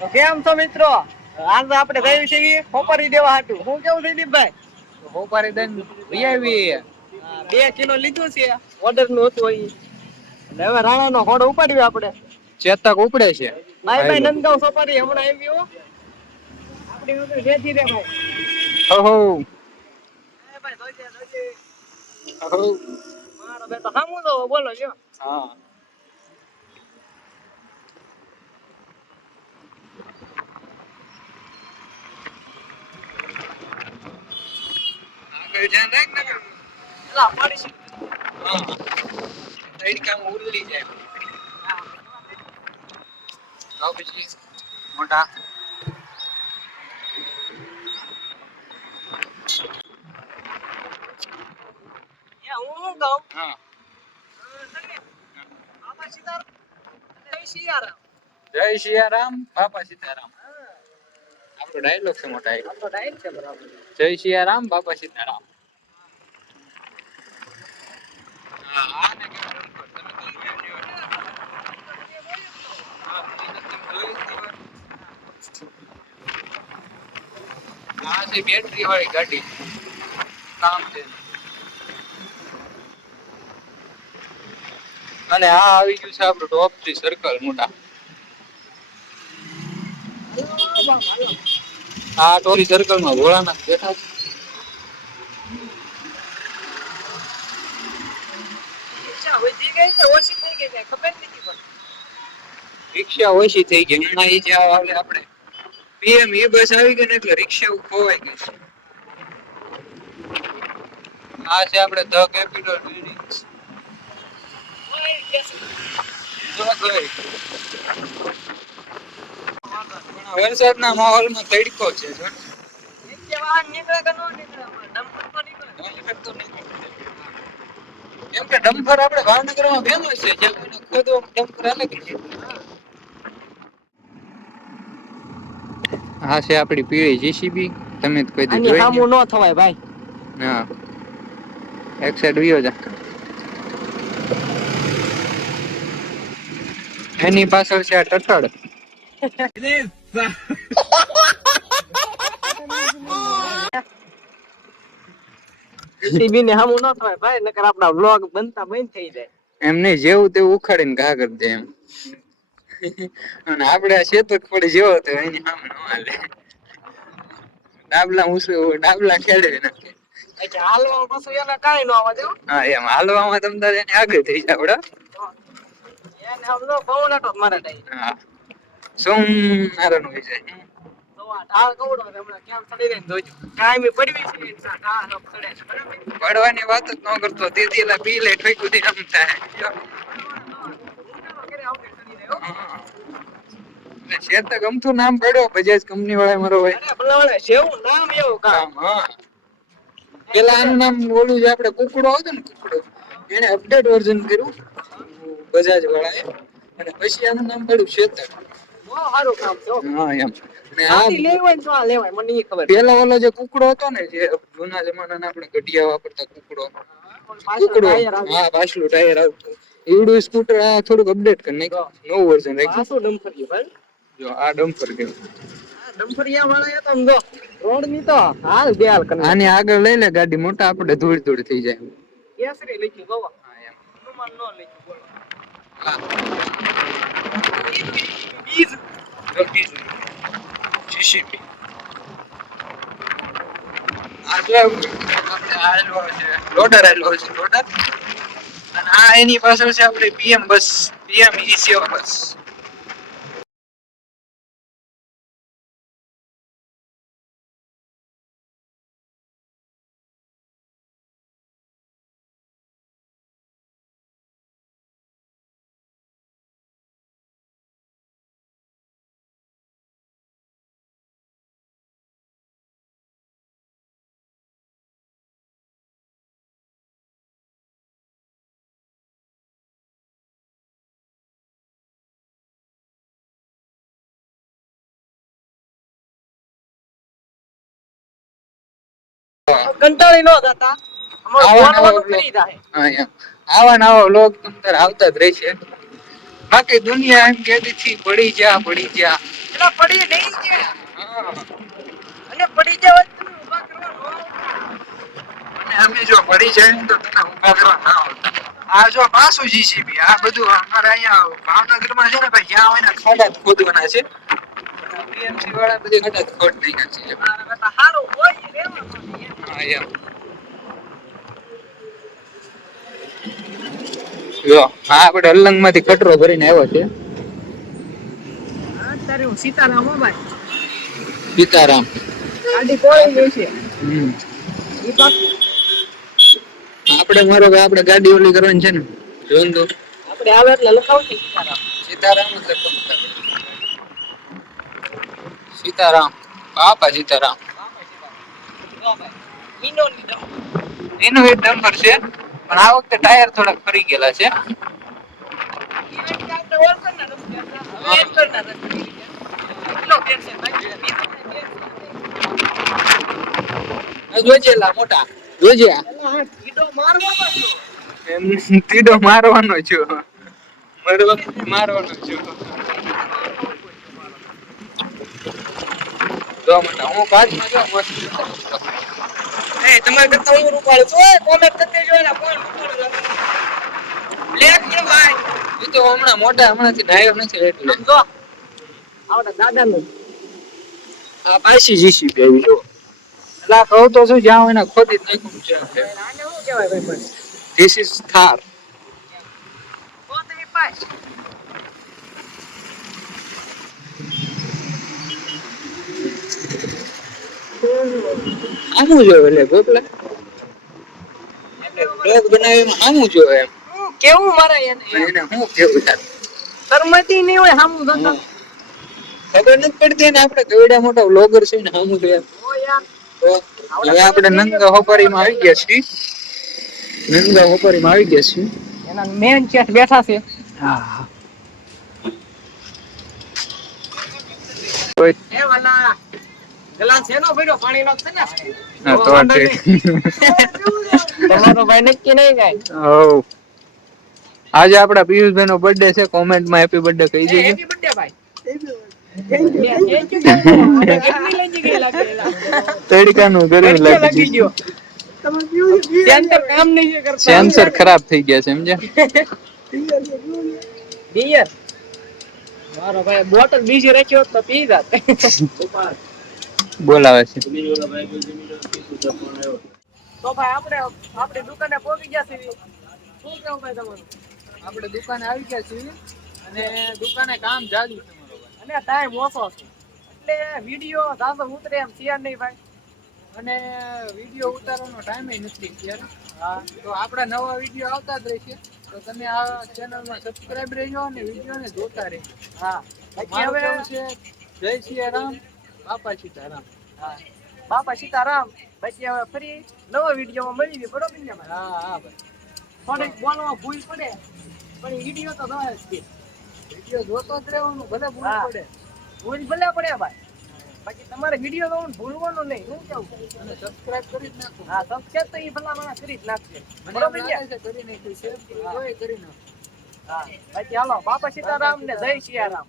કેમ છો મિત્રો? આજ આપણે ગયું છે ખોપરી દેવા હતું. હું કેવું છે દીપભાઈ? હોપારી દઈને વીઆઈવી 2 કિલો લીધું છે. ઓર્ડર નું હતું અહીં. એટલે હવે રાણા નો ઘોડો ઉપાડ્યો આપણે. ચેતક ઉપડે છે. બાય બાય હાલો નંદગાંવ સોપારી હમણાં આવ્યો. આપણી વગર વેચી દે ભાઈ. ઓહો એ ભાઈ જોજે. ઓહો મારો બેટો હામું તો બોલો જો. હા આગળ ધ્યાન રાખ ને. એલા પાડી છે. હા સાઈડ કામ ઉરલી જાય. તો પછી મોટા એ હું કહું. હા બાપા સીતારામ. જય સિયારામ. જય સિયારામ બાપા સીતારામ. આપણો ડાયલોગ છે મોટા એક. આપણો ડાયલ છે બરાબર. જય સિયારામ બાપા સીતારામ. હા આને કેમ રમતો તમે તો જોઈ હા આ છે બેટરી વાળી ગાડી કામ છે. અને આ આવી ગયું છે આપણું ટોપ 3 સર્કલ મોટા. આ ટોરી સર્કલ માં ભોળાનાથ બેઠા છે. ઈચ્છા વધી ગઈ કે ઓછી થઈ ગઈ કઈ ખબર નથી પડતી. રિક્ષા ઓછી થઈ ગઈ હમણાં એ જે આપણે પીએમ ઈ બસ આવી ગઈ ને એટલે રિક્ષા ખોવાઈ ગઈ છે. આ છે આપણે ધ કેપિટલ બિલ્ડિંગ્સ. ઓય કેસ. વરસાદના માહોલમાં તડકો છે. નીચે વાહન નીકળે કે નો નીકળે? ડમ્પર તો નીકળે. કેમ કે ડમ્પર આપણે ભાવનગરમાં ફેમસ છે. જે કોઈને ખોદો ડમ્પર હાલે કે નહીં. આ છે આપણી પીળી જીસીબી. તમે કોઈ દી આની જોઈ ને? હામું નો થવાય ભાઈ. હા એક સાઈડ વિયો જા. એની પાછળ છે આ ટટડ. ટીબી ને હામું નો થવાય ભાઈ નકર આપડા વ્લોગ બનતા બંધ થઈ જાય. એમને જેવું તેવું ઉખાડીને ઘા કરી દે એમ. અને આપડે આ શેતક પડી જેવો હતો એની સામે નો હાલે. ડાબલા ખેડે નાખે. અચ્છા હાલવા પાછું એને કાઈ નો આવવા દેવો. હા એમ હાલવામાં તમ તારે એને આગળ થઈ જાવ બડા. એને હમણો બહુ મારા ડાઈ. હા સોમ નારાયણ હોય જાય. તો આ ઢાળ કવડો હમણાં કેમ ચડી રહીને જોજો. કાયમી પડવી છે ઢાળ ચડે છે બરાબર. પડવાની વાત જ ન કરતો દીદી લા પી લે ઠોકી દી આમ થાય. શેતક ગમતું નામ પડ્યો બજાજ કંપની વાળા મારો ભાઈ. અરે ભલાવડે જેવું નામ એવું કામ. હા પેલા આનું નામ ઓલું જે આપણે કુકડો હતો ને કુકડો એને અપડેટ વર્ઝન કર્યું બજાજ વાળાએ અને પછી આનું નામ પડ્યું શેતક. બહુ સારું કામ છે. હા એમ અને આ આથી લેવાય તો આ લેવાય મને ઈ ખબર. પેલા ઓલો જે કુકડો હતો ને જે જૂના જમાનાના આપણે ઘડિયા વાપરતા કુકડો હા પાછલું ટાયર આવતું ઈવડું સ્કૂટર આ થોડુંક અપડેટ કરી નાખ્યું નવું વર્ઝન રાખ્યું. પાછું ડમ્પર ભાઈ. જો આ ડમ્પર કેવું ડમ્પરિયા વાળા તો સમજો રોડ ની તો હાલ બેહાલ કરી આની આગળ લઈ લે ગાડી મોટા આપણે ધૂળ ધૂળ થઈ જાય. કેસરી લખ્યું ગવા. હા એમ હનુમાન નો લખ્યું બોલો. હા બીજ જીસીબી આ જો આપણે આયલો છે લોડર આયલો છે લોડર અને આ એની પાછળ છે આપણે પીએમ બસ પીએમ ઈ7 બસ. કંટાળી નો જતા અમારો ફોન ફ્રી થાય. હા એમ આવા નવા વ્લોગ તમ તાર આવતા જ રહેશે. બાકી દુનિયા એમ કહેતી હતી પડી જા પેલા પડી નહીં ગયા હા. અને પડી જાવ તમે ઊભા કરવા અને અમે જો પડી જાય ને તો તને ઊભા કરવા ના આવતા. આ જો પાછું જીસીબી આ બધું અમારે અહીંયા ભાવનગરમાં છે ને ભાઈ જ્યાં હોય ને ખાડા જ ખોદવાના છે બીએમસી વાળા બધી ખાડા જ ખોદ નાખ્યા છે મારા કરતા સારું હોય એ રહેવાનું એમ. હા એમ જો આ આપણે અલંગ માંથી કટરો ભરીને આવ્યો છે અત્યારે હું સીતારામ હો ભાઈ સીતારામ ગાડી કોળી ગઈ છે હમ ઈ પાછું આપણે મારો ભાઈ આપણે ગાડી ઓલી કરવાની છે ને જોન તો આપણે આવે એટલે લખાવશે સીતારામ સીતારામ એટલે કોણ સીતારામ બાપા સીતારામ ઈનો લીધો એનો એક નંબર છે પણ આ વખતે ટાયર થોડાક ફરી ગયેલા છે આપણે ઓળખના નથી હવે એન્ટરના નથી કેટલો ફેર છે ભાઈ આ જોજેલા મોટા જોજે આ. એલા કીડો મારવાનો છો એમ તીડો મારવાનો છું મારવાનો છું જો મોટા હું બાજમાં જો મસ્ત એ તમારે કરતા હું રૂપાળું છું ઓય કોમેન્ટ કરતે જો એલા ફોન રૂપાળું બ્લેક કે ભાઈ એ તો હમણાં મોટા હમણાંથી નાયો નથી એટલે સમજો આવડા દાદાનું આ પાછી જીસીબી આવી જો એટલે આ કહું તો શું જ્યાં હોય ને ખોદી જ નાખ્યું છે આને શું કહેવાય ભાઈ પણ ધીસ ઇઝ થાર તો તમે પાસ આમું જોવે એટલે ગોપલા બ્લોગ બનાવીમાં આમું જોવે એમ કેવું મારે એને એને હું કેવું થાય શરમતી નહીં હોય હામું ધંધા ખબર નથી પડતી ને આપણે કેવડા મોટા વ્લોગર છે ને આમું જોઈએ ઓ યાર તો હવે આપણે નંદા હોપારીમાં આવી ગયા છીએ નંદા હોપારીમાં આવી ગયા છીએ એના મેન ચેટ બેઠા છે હા એ વાલા ગ્લાસ એનો પડ્યો પાણીનો છે ને તો ઠીક તમારો ભાઈ નક્કી નહીં કાઈ હવ આજે આપડા પિયુષભાઈ નો બર્થડે છે કોમેન્ટમાં હેપી બર્થડે કહી દેજો હેપી બર્થડે ભાઈ તડકાનું ગરમી લાગી ગયું સેન્ટર કામ નહીં કરતા સેન્સર ખરાબ થઈ ગયા છે સમજ્યા ડિયર મારો ભાઈ બોટલ બીજી રાખ્યો તો પી જાત બોલાવે છે તો ભાઈ આપણે દુકાને પહોંચી ગયા છીએ શું કેવું ભાઈ તમારું આપણે દુકાને આવી ગયા છીએ અને દુકાને કામ ચાલુ છે મારો ભાઈ અને ટાઈમ ઓછો છે એટલે વિડિયો ધાસો ઉતરે એમ છે નહીં ભાઈ અને વિડિયો ઉતારવાનો ટાઈમ નથી અત્યારે હા તો આપણા નવા વિડિયો આવતા જ રહેશે તો તમે આ ચેનલમાં સબસ્ક્રાઇબ રહેજો અને વિડિયોને જોતા રહેજો હા બાકી મારું હવે કેવું છે જય સિયારામ બાપા સીતારામ હા બાપા સીતારામ બાકી હવે ફરી નવા વિડીયોમાં મળીએ બરોબર ને ભાઈ હા હા ભાઈ થોડીક બોલવા ભૂલ પડે પણ વિડીયો તો દવા જ છે વિડિયો જોતો જ રહેવાનું ભલે ભૂલ હા. પડે ભૂલ ભલે પડે ભાઈ બાકી તમારે વિડીયો જોવાનું ભૂલવાનું નહીં શું કેવું અને સબસ્ક્રાઇબ કરી જ નાખો હા સબસ્ક્રાઇબ તો એ ભલા માણસ કરી જ નાખશે મને બરોબર એમ ને લાગે છે કરી નાખ્યું છે તોય કરી નાખો હા બાકી હાલો બાપા સીતારામ ને જય સિયારામ